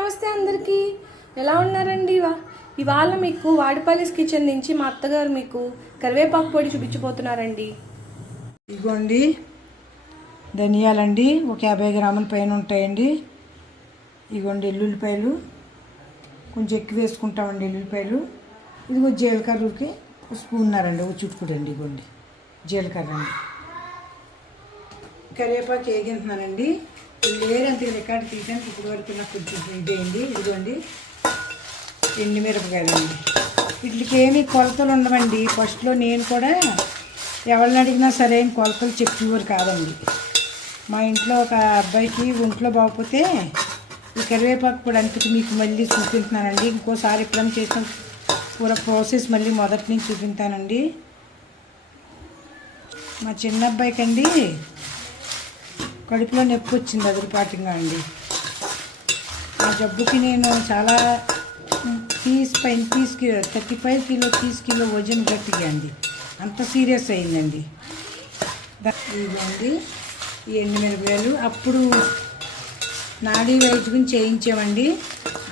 నమస్తే అందరికీ. ఎలా ఉన్నారండి? ఇవా ఇవాళ మీకు వాడిపల్లిస్ కిచెన్ నుంచి మా అత్తగారు మీకు కరివేపాకు పొడి చూపించిపోతున్నారండి ఇదిగోండి ధనియాలండి ఒక యాభై గ్రాముల పైన ఉంటాయండి. ఇదిగోండి ఎల్లుల్లిపాయలు. కొంచెం ఎక్కువ వేసుకుంటామండి ఎల్లుల్లిపాయలు. ఇదిగో జీలకర్రకి ఒక స్పూన్నరండి ఒక చుట్టుకుడండి ఇగోండి. ఇదిగోండి జీలకర్ర అండి. కరివేపాకు వేగింటున్నానండి లేరంత రికార్డు తీసాను? ఇప్పుడు వరకు నాకు కొంచెం ఇదేయండి ఇదిగోండి. ఎండి మిరపకాయలండి వీటికి ఏమీ కొలతలు ఉండవండి. ఫస్ట్లో నేను కూడా ఎవరిని అడిగినా సరే కొలతలు చెప్పేవారు కాదండి. మా ఇంట్లో ఒక అబ్బాయికి ఒంట్లో బాగపోతే ఈ కరివేపాకు కూడా అందుకు మీకు మళ్ళీ చూపిస్తున్నానండి ఇంకోసారి ఎప్పుడైనా చేసిన పూర ప్రాసెస్ మళ్ళీ మొదటి నుంచి చూపిస్తానండి మా చిన్న అబ్బాయికి అండి కడుపులో నొప్పి వచ్చింది అదిరిపాటిగా అండి. ఆ జబ్బుకి నేను చాలా తీస్ పైన తీస్ కిలో థర్టీ ఫైవ్ కిలో తీస్ కిలో వజన్ గట్టిగాండి అంత సీరియస్ అయిందండి. ఇదండి ఇదిగోండి ఈ ఎండుమిరపకాయలు. అప్పుడు నాడీ వైద్యం చేయించామండి.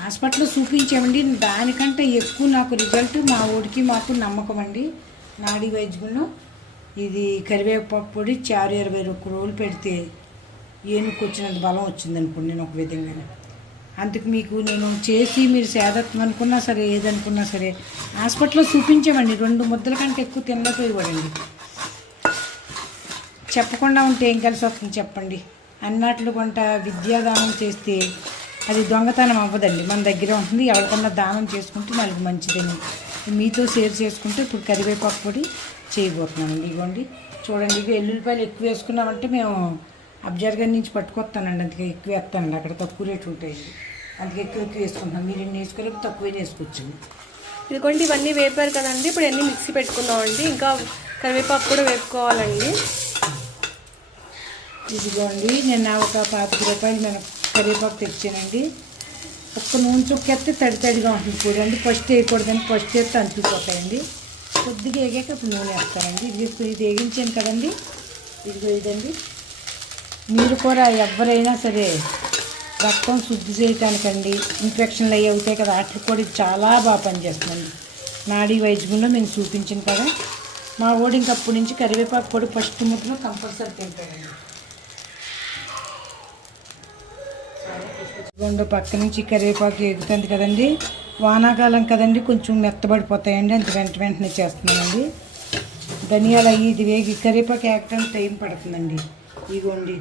హాస్పిటల్లో చూపించామండి. దానికంటే ఎక్కువ నాకు రిజల్ట్ మా ఊడికి మాకు నమ్మకం అండి. నాడీ వైద్యంలో ఇది కరివేపాకు పొడి చారు ఇరవై ఒక్క రోజులు పెడితే ఏనుకు వచ్చినంత బలం వచ్చింది అనుకోండి నేను ఒక విధంగానే. అందుకు మీకు నేను చేసి మీరు సేదత్వం అనుకున్నా సరే ఏదనుకున్నా సరే హాస్పిటల్లో చూపించామండి. రెండు ముద్దల కంటే ఎక్కువ తినలేకపోయేవాడండి చెప్పకుండా ఉంటే ఏం కలిసి వస్తుంది చెప్పండి. అన్నట్లు కొంట విద్యాదానం చేస్తే అది దొంగతనం అవ్వదండి. మన దగ్గర ఉంటుంది. ఎవరికన్నా దానం చేసుకుంటే మనకి మంచిదని. మీతో షేర్ చేసుకుంటే ఇప్పుడు కరివేపాకు పొడి చేయబోతున్నామండి. ఇగోండి. చూడండి ఇవి ఎల్లుల్లిపాయలు ఎక్కువ వేసుకున్నామంటే మేము అబ్జర్గర్ నుంచి పట్టుకొస్తానండి. అందుకే ఎక్కువ వేస్తానండి. అక్కడ తక్కువ రేటు ఉంటాయండి అందుకే ఎక్కువ ఎక్కువ వేసుకుంటున్నాం మీరు ఎన్ని వేసుకోలేకపోతే తక్కువ వేసుకోవచ్చు ఇదిగోండి ఇవన్నీ వేపారు కదండి. ఇప్పుడు అన్నీ మిక్సీ పెట్టుకుందామండి ఇంకా కరివేపాకు కూడా వేపుకోవాలండి. ఇదిగోండి నిన్న ఒక పాతిక రూపాయలు నేను కరివేపాకు తెచ్చానండి. ఒక్క నూనె చుక్కేస్తే తడి తడిగా ఉంటుంది చూడండి. ఫస్ట్ వేయకూడదండి ఫస్ట్ వేస్తే అంటుకుపోతాయండి. కొద్దిగా వేగాక ఇప్పుడు నూనె వేస్తానండి. ఇది ఇది వేగించాను కదండి. ఇదిగో ఇదండి. మీరు కూడా ఎవరైనా సరే రక్తం శుద్ధి చేయటానికండి ఇన్ఫెక్షన్లు అయ్యి అవుతాయి కదా వాటికి కూడా ఇది చాలా బాగా పనిచేస్తుందండి. నాడీ వైద్యంలో మేము చూపించాను కదా. మా ఓడి ఇంకప్పటి నుంచి కరివేపాకు పొడి ఫస్ట్ ముద్దలో కంపల్సరీ తింటాడండి. రెండు పక్క నుంచి కరివేపాకు ఎగుతుంది కదండి. వానాకాలం కదండి కొంచెం మెత్తబడిపోతాయండి అంత వెంట వెంటనే చేస్తున్నానండి. ధనియాలు అయ్యి ఇది వేగి కరివేపాకు ఎగటానికి టైం పడుతుందండి. ఇగోండి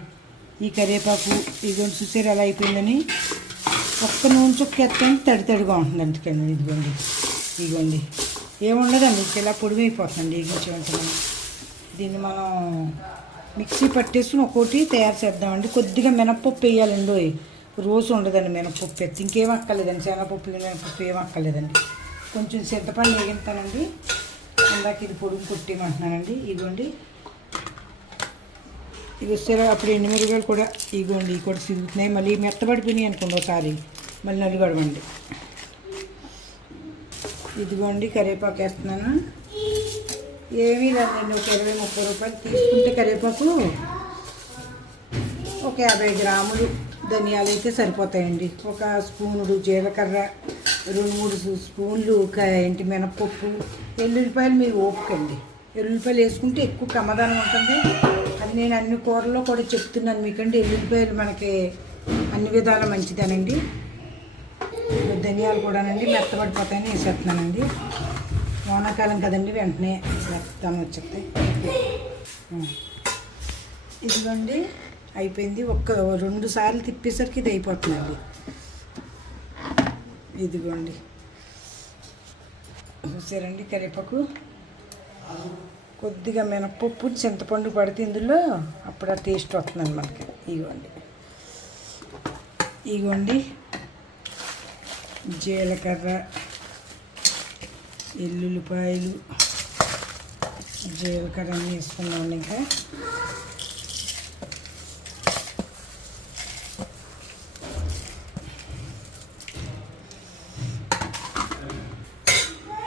ఈ కరివేపాకు ఇదిగోండి చూసారు ఎలా అయిపోయిందని? ఒక్క నూనె చుక్క ఎత్తండి తడి తడిగా ఉంటుంది అందుకని ఇదిగోండి. ఇదిగోండి. ఏముండదండి ఇలా పొడిగైపోతుందండి ఎగించి దీన్ని మనం మిక్సీ పట్టేసుకుని ఒక్కోటి తయారు చేద్దామండి. కొద్దిగా మినప్పప్పు వేయాలండి రోజు ఉండదండి మినపప్పు ఎత్తి. ఇంకేం అక్కర్లేదండి శనగపప్పు మినపప్పు ఏం అక్కర్లేదండి. కొంచెం చింతపండు వేగింతానండి ఇందాక ఇది పొడుగు కొట్టేయమంటున్నానండి. ఇదిగోండి. ఇది వస్తారో అప్పుడు ఎండుమిరగాయలు కూడా ఇగోండి ఇవి కూడా సిగుతున్నాయి మళ్ళీ మెత్తబడిపోయినాయి అనుకోండి ఒకసారి. మళ్ళీ నలుగడవండి ఇదిగోండి కరివేపాకు వేస్తున్నాను. ఏమీ లేదండి ఒక ఇరవై ముప్పై రూపాయలు తీసుకుంటే కరివేపాకు ఒక యాభై గ్రాములు ధనియాలు అయితే సరిపోతాయండి. ఒక స్పూనుడు జీలకర్ర రెండు మూడు స్పూన్లు ఏంటి మినపప్పు ఎల్లుల్లిపాయలు మీరు ఓపుకండి. ఎల్లుల్లిపాయలు వేసుకుంటే ఎక్కువ కమ్మదనం ఉంటుంది. నేను అన్ని కూరల్లో కూడా చెప్తున్నాను మీకండి ఎల్లుల్లిపాయలు మనకి అన్ని విధాల మంచిదేనండి. ధనియాలు కూడానండి మెత్తబడిపోతాయని వేసేస్తున్నానండి. వానాకాలం కదండి వెంటనే మెత్తాను వచ్చేస్తాయి ఇదిగోండి అయిపోయింది. ఒక్క రెండు సార్లు తిప్పేసరికి ఇది అయిపోతుందండి. ఇదిగోండి. చూసారండి కరివేపాకు? కొద్దిగా మినపప్పు చింతపండు పడితే ఇందులో అప్పుడు ఆ టేస్ట్ వస్తుందండి మనకి. ఇదిగోండి ఇగోండి. జీలకర్ర ఎల్లుల్లిపాయలు జీలకర్ర అన్నీ వేసుకున్నామండి ఇంకా.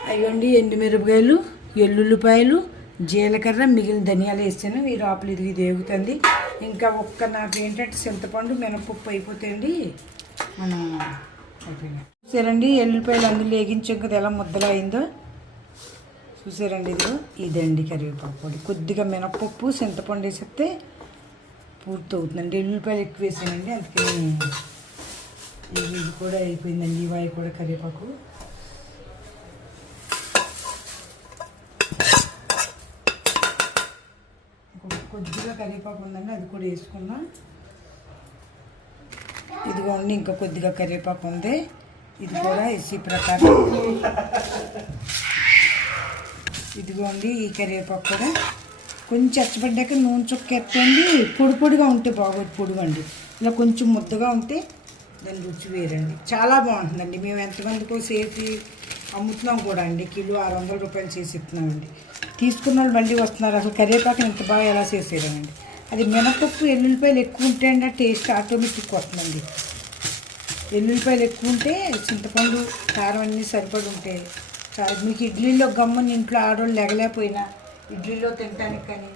అయ్యండి ఎండుమిరపకాయలు ఎల్లుల్లిపాయలు జీలకర్ర మిగిలిన ధనియాలు వేసాను ఈ లోపల ఇది వేగుతుంది. ఇంకా ఒక్క నాకు ఏంటంటే చింతపండు మినపప్పు అయిపోతాయండి. మనం అయిపోయినాయి. చూసారండి ఎల్లుపాయలు అందులో వేగించాం కదా ఎలా ముద్దలా అయిందో. చూసారండి ఇదిగో ఇదండి కరివేపాకు పొడి. కొద్దిగా మినపప్పు చింతపండు వేసేస్తే పూర్తి అవుతుందండి. ఎల్లుల్లిపాయలు ఎక్కువ వేసానండి అందుకని ఇది ఇది కూడా అయిపోయిందండి ఇవాయి కూడా కరివేపాకు. కొద్దిగా కరివేపాకు ఉందండి అది కూడా వేసుకున్నాం. ఇదిగోండి ఇంకా కొద్దిగా కరివేపాకు ఉంది. ఇది కూడా ఎస్సీ ప్రకారం. ఇదిగోండి ఈ కరివేపాకు కూడా కొంచెం చచ్చబడ్డాక నూనె చుక్క ఎత్తండి పొడి పొడిగా ఉంటే బాగోదు పొడిగండి ఇలా కొంచెం ముద్దగా ఉంటే దాని రుచి వేరండి. చాలా బాగుంటుందండి. మేము ఎంతమందికో సేఫీ అమ్ముతున్నాం కూడా అండి. కిలో ఆరు వందల రూపాయలు చేసి ఇస్తున్నామండి. తీసుకున్న వాళ్ళు మళ్ళీ వస్తున్నారు. అసలు కరివేపాకు ఎంత బాగా ఎలా చేసేదానండి? అది మినపప్పు ఎల్లుల్లిపాయలు ఎక్కువ ఉంటే అండి ఆ టేస్ట్ ఆటోమేటిక్ వస్తుందండి. ఎల్లుల్లిపాయలు ఎక్కువ ఉంటే చింతపండు కారం అన్నీ సరిపడి ఉంటాయి మీకు ఇడ్లీలో గమ్ముని ఇంట్లో ఆడవాళ్ళు లెగలేకపోయినా ఇడ్లీలో తినడానికి కానీ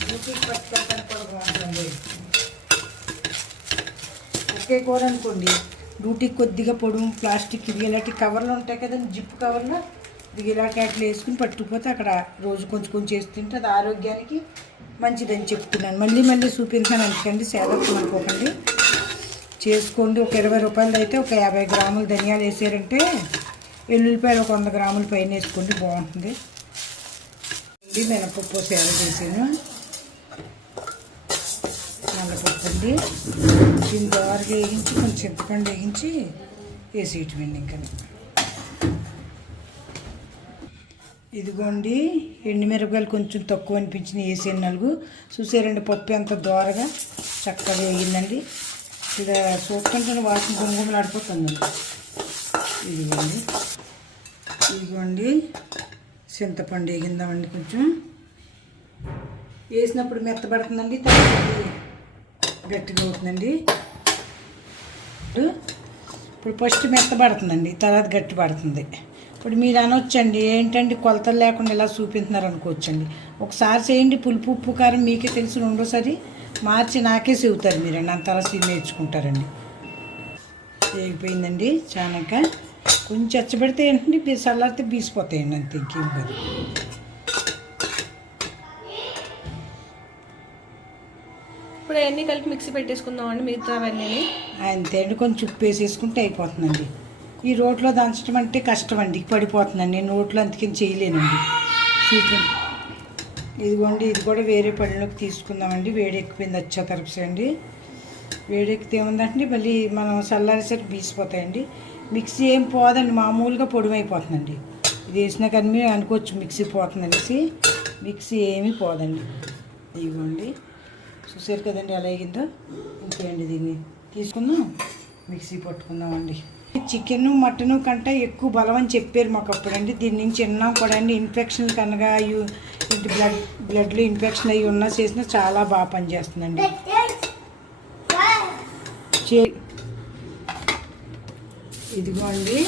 డ్యూటీకి పట్టుకెళ్ళడానికి కూడా బాగుంటుంది ఒకే కూర అనుకోండి. డ్యూటీకి కొద్దిగా పొడుము ప్లాస్టిక్ ఇవి ఇలాంటి కవర్లు ఉంటాయి కదండి జిప్ కవర్లో. ఇది ఇలాంటి వేసుకుని పట్టుకుపోతే అక్కడ రోజు కొంచెం కొంచెం చేసి తింటే అది ఆరోగ్యానికి మంచిదని చెప్తున్నాను. మళ్ళీ మళ్ళీ చూపించాను అనుకోండి సేవకు అనుకోకండి చేసుకోండి. ఒక ఇరవై రూపాయలు అయితే ఒక యాభై గ్రాములు ధనియాలు వేసారంటే ఎల్లుల్లిపాయలు ఒక వంద గ్రాముల పైన వేసుకోండి బాగుంటుంది. ఇది మినపప్పు సేవ చేసాను నల్లపప్పు అండి. దీని ద్వారా వేయించి కొంచెం చింతపండు వేయించి వేసేయటమండి ఇంకా. ఇదిగోండి ఎండుమిరపకాయలు కొంచెం తక్కువ అనిపించిన వేసాను నలుగు. చూసారండి పప్పు ఎంత దోరగా చక్కగా వేగిందండి. ఇక్కడ చూస్తుంటే వాసన గుమ్మలు ఆడిపోతుందండి ఇదిగోండి. ఇదిగోండి చింతపండు వేగిందామండి కొంచెం. వేసినప్పుడు మెత్తబడుతుందండి గట్టిగా అవుతుందండి. ఇప్పుడు ఇప్పుడు ఫస్ట్ మెత్తబడుతుందండి తర్వాత గట్టి పడుతుంది. ఇప్పుడు మీరు అనొచ్చండి ఏంటండి కొలతలు లేకుండా ఇలా చూపింటున్నారు అనుకోవచ్చండి. ఒకసారి చేయండి పులుపు ఉప్పు కారం మీకే తెలిసి రెండోసారి. మార్చి నాకే చెబుతారు మీరండి అంత అలా సీ నేర్చుకుంటారండి. వేగిపోయిందండి చానక కొంచెం చచ్చబెడితే ఏంటంటే బీ చల్లారితే బీసిపోతాయండి అంతే ఇంకేం కాదు. ఇప్పుడు అవన్నీ కలిపి మిక్సీ పెట్టేసుకుందాం అండి మిగతా అవన్నీ అంతే అండి కొంచెం ఉప్పు వేసేసుకుంటే అయిపోతుందండి. ఈ రోట్లో దంచడం అంటే కష్టం అండి పడిపోతుందండి. నేను రోట్లో అందుకని చేయలేనండి. ఇదిగోండి ఇది కూడా వేరే పళ్ళలోకి తీసుకుందామండి. వేడెక్కిపోయింది వచ్చా తరపుసే అండి వేడెక్కితే ఏముందంటే మళ్ళీ మనం చల్లారేసరికి బీసిపోతాయండి. మిక్సీ ఏం పోదండి మామూలుగా పొడిమైపోతుందండి ఇది వేసినా కానీ మీరు అనుకోవచ్చు మిక్సీ పోతుందనేసి. మిక్సీ ఏమీ పోదండి. ఇదిగోండి. చూసారు కదండి ఎలా అయ్యిందో ఇంకేండి దీన్ని? తీసుకుందాం. మిక్సీ పట్టుకుందామండి. చికెన్ మటను కంటే ఎక్కువ బలం అని చెప్పారు మాకు అప్పుడండి దీని నుంచి విన్నాం కూడా అండి. ఇన్ఫెక్షన్ కనుక యు- బ్లడ్ బ్లడ్లో ఇన్ఫెక్షన్ అయ్యి ఉన్నా చేసినా చాలా బాగా పనిచేస్తుందండి. చే ఇదిగోండి.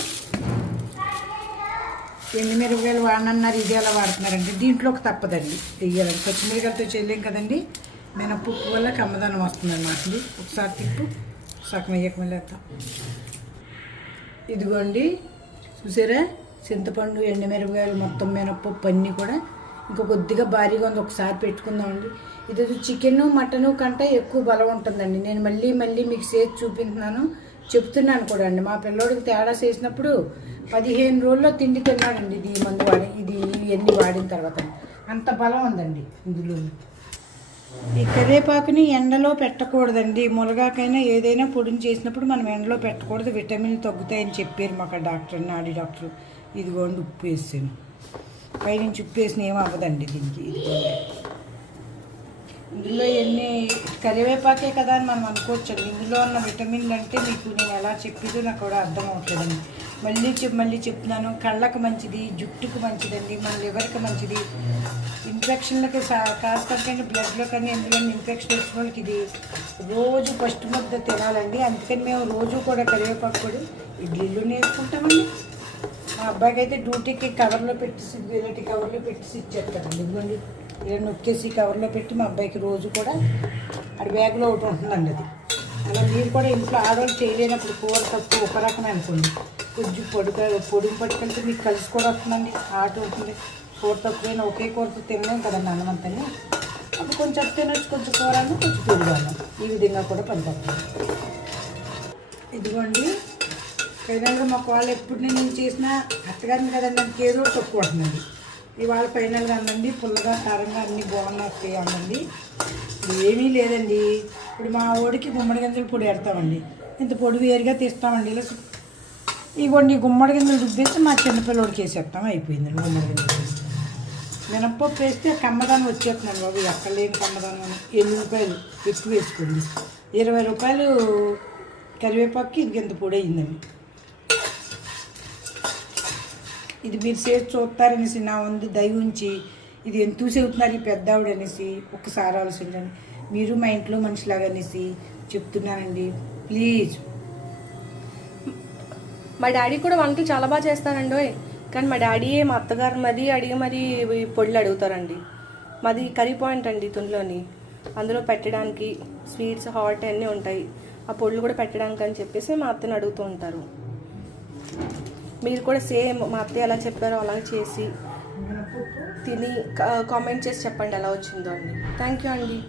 ఎండుమిరపకాయలు వాడనన్నారు ఇది ఎలా వాడుతున్నారండి. దీంట్లోకి తప్పదండి. వెయ్యాలండి పచ్చిమిరకాయలతో చేయలేం కదండి. మినపప్పు వల్ల కమ్మదనం వస్తుందన్నమాట ఇది ఒకసారి తిప్పు సగం వేయకం లేదా ఇదిగోండి చూసారా? చింతపండు ఎండుమిరపకాయలు మొత్తం మినపప్పు అన్నీ కూడా. ఇంకా కొద్దిగా భారీగా ఉంది ఒకసారి పెట్టుకుందామండి. ఇది చికెన్ మటన్ కంటే ఎక్కువ బలం ఉంటుందండి. నేను మళ్ళీ మళ్ళీ మీకు చేసి చూపించున్నాను చెప్తున్నాను కూడా అండి. మా పిల్లోడికి తేడా చేసినప్పుడు పదిహేను రోజుల్లో తిండి తిన్నాడండి. ఇది మందు వాడి ఇది ఇవన్నీ వాడిన తర్వాత. అంత బలం ఉందండి ఇందులో ఈ కరివేపాకుని ఎండలో పెట్టకూడదండి. మునగాకైనా ఏదైనా పొడిని చేసినప్పుడు మనం ఎండలో పెట్టకూడదు. విటమిన్ తగ్గుతాయని చెప్పారు మాకు డాక్టర్ నాడి డాక్టర్. ఇదిగోండి ఉప్పు వేసాను. పైనుంచి ఉప్పు వేసిన ఏం అవ్వదండి దీనికి. ఇదిగోండి. ఇందులో ఎన్ని కరివేపాకే కదా అని మనం అనుకోవచ్చండి. ఇందులో ఉన్న విటమిన్లు అంటే మీకు నేను ఎలా చెప్పేదో నాకు కూడా అర్థం అవుతుందండి మళ్ళీ చెప్ మళ్ళీ చెప్తున్నాను. కళ్ళకు మంచిది జుట్టుకు మంచిదండి మన లివర్కి మంచిది. ఇన్ఫెక్షన్లకి కాస్త బ్లడ్లో కానీ ఎందులో ఇన్ఫెక్షన్ వచ్చిన వాళ్ళకి ఇది రోజు ఫస్ట్ ముద్ద తినాలండి. అందుకని మేము రోజు కూడా కరివేపాకు కూడా ఇడ్లీలు నేర్చుకుంటామండి. మా అబ్బాయికి అయితే డ్యూటీకి కవర్లో పెట్టేసి ఇలాంటి కవర్లో పెట్టి ఇచ్చేస్తాడండి ఇదిగోండి ఇలా నొక్కేసి కవర్లో పెట్టి మా అబ్బాయికి రోజు కూడా అది బ్యాగ్లో ఒకటి ఉంటుందండి అది. అలా మీరు కూడా ఇంట్లో ఆడవాళ్ళు చేయలేనప్పుడు కూర తక్కువ ఒక రకమే అనుకోండి. కొంచెం పొడి పొడిని పట్టుకెళ్తే మీకు కలిసి కూడా వస్తుందండి. ఆట అవుతుంది. కూర తక్కువైనా ఒకే కూరతో తినలేం కదండి అన్నమంతని అప్పుడు కొంచెం తినొచ్చు కొంచెం కూర కొంచెం పెరుగు ఈ విధంగా కూడా పనిపడుతుంది ఇదిగోండి. ఫైనల్గా మా వాళ్ళు ఎప్పుడు నేను చేసిన అత్తగారిని కదండి నాకు ఏదో తక్కువ ఉంటుందండి. ఇవాళ ఫైనల్గా అందండి పుల్లగా కారంగా అన్నీ బాగున్నాయి అందండి ఏమీ లేదండి. ఇప్పుడు మా ఓడికి గుమ్మడి గింజలు పొడి పెడతామండి ఇంత పొడి వేరుగా తీస్తామండి. ఇలా ఇగోండి ఈ గుమ్మడి గింజలు రుబ్బేసి మా చిన్నపిల్లడికి వేసేస్తాం. అయిపోయిందండి గుమ్మడి గింజలు మినప్పప్పు వేస్తే కమ్మదానం వచ్చేస్తున్నాను బాబు. ఎక్కడ లేని కమ్మదానం అని ఎన్ని రూపాయలు? ఎక్కువ వేసుకోండి. ఇరవై రూపాయలు కరివేపాకు ఇది ఇంత పొడి అయిందండి. ఇది మీరు చేసి చూస్తారనేసి నా ఉంది దయ ఉంచి ఇది ఎంత చెబుతున్నారు ఈ పెద్ద ఆవిడ అనేసి ఒక్కసారి ఆలోచించండి. మీరు మా ఇంట్లో మనిషిలాగా అనేసి చెప్తున్నానండి. ప్లీజ్. మా డాడీ కూడా వంటలు చాలా బాగా చేస్తారండి ఓయ్. కానీ మా డాడీ మా అత్తగారు మరి అడిగి మరి పొడులు అడుగుతారండి. మాది కర్రీ పాయింట్ అండి తుండ్లోని. అందులో పెట్టడానికి స్వీట్స్ హాట్ అన్నీ ఉంటాయి. ఆ పొడులు కూడా పెట్టడానికి అని చెప్పేసి మా అత్తని అడుగుతూ ఉంటారు. మీరు కూడా సేమ్ మా అత్తయ్య ఎలా చెప్పారో అలా చేసి తిని కామెంట్ చేసి చెప్పండి ఎలా వచ్చిందో అండి. థ్యాంక్ యూ అండి.